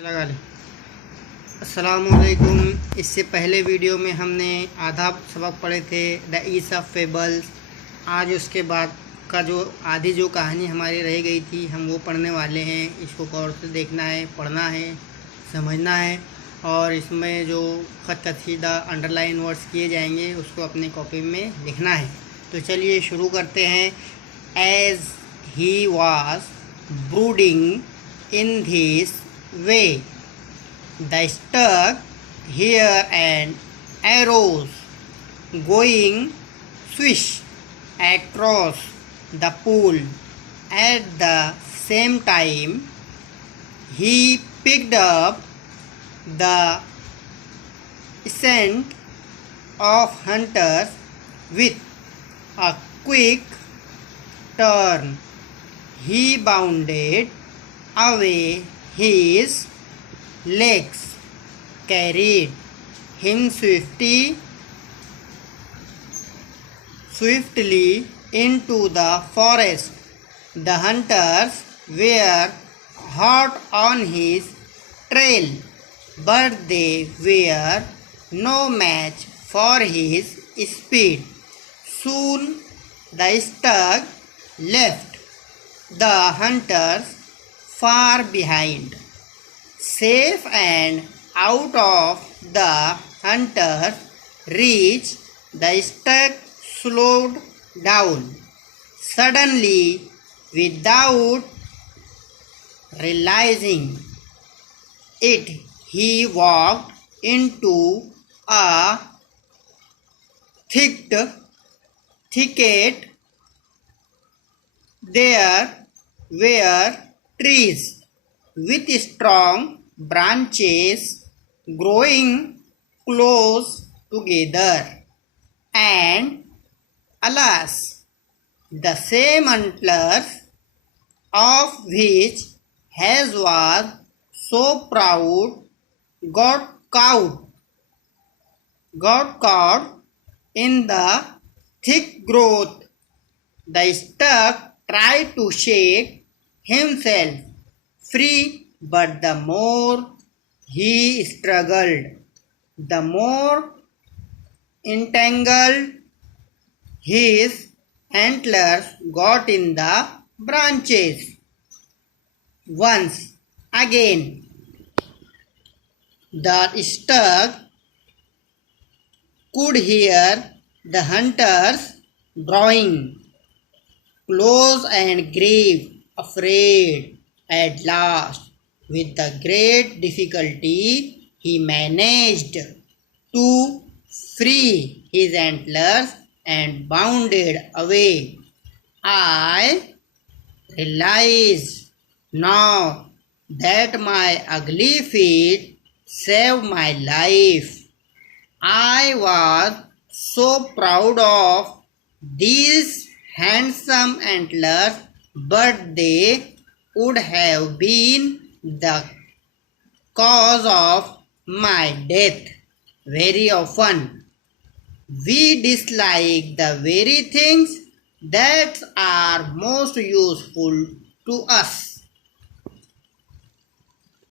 लगा ले। अस्सलामुअलैकुम। इससे पहले वीडियो में हमने आधा सबक पढ़े थे द ईस ऑफ फेबल्स। आज उसके बाद का जो आधी जो कहानी हमारी रह गई थी हम वो पढ़ने वाले हैं। इसको गौर से देखना है, पढ़ना है, समझना है और इसमें जो ख़त कसीदा अंडरलाइन वर्ड्स किए जाएंगे उसको अपनी कॉपी में लिखना है। तो चलिए शुरू करते हैं। As he was brooding in this way, the stuck here and arrows going swish across the pool. At the same time, he picked up the scent of hunters with a quick turn. He bounded away, his legs carried him swiftly into the forest. The hunters were hot on his trail, but they were no match for his speed. Soon the stag left the hunters far behind. Safe and out of the hunter's reach, the stag slowed down. Suddenly, without realizing it, he walked into a thicket. There were trees with strong branches growing close together, and alas, the same antlers of which Haz was so proud got caught in the thick growth. The stag tried to shake himself free, but the more he struggled, the more entangled his antlers got in the branches. Once again, the stag could hear the hunters drawing close and grave, afraid. At last, with the great difficulty, he managed to free his antlers and bounded away. I realize now that my ugly feet saved my life. I was so proud of these handsome antlers, but they would have been the cause of my death. Very often, we dislike the very things that are most useful to us.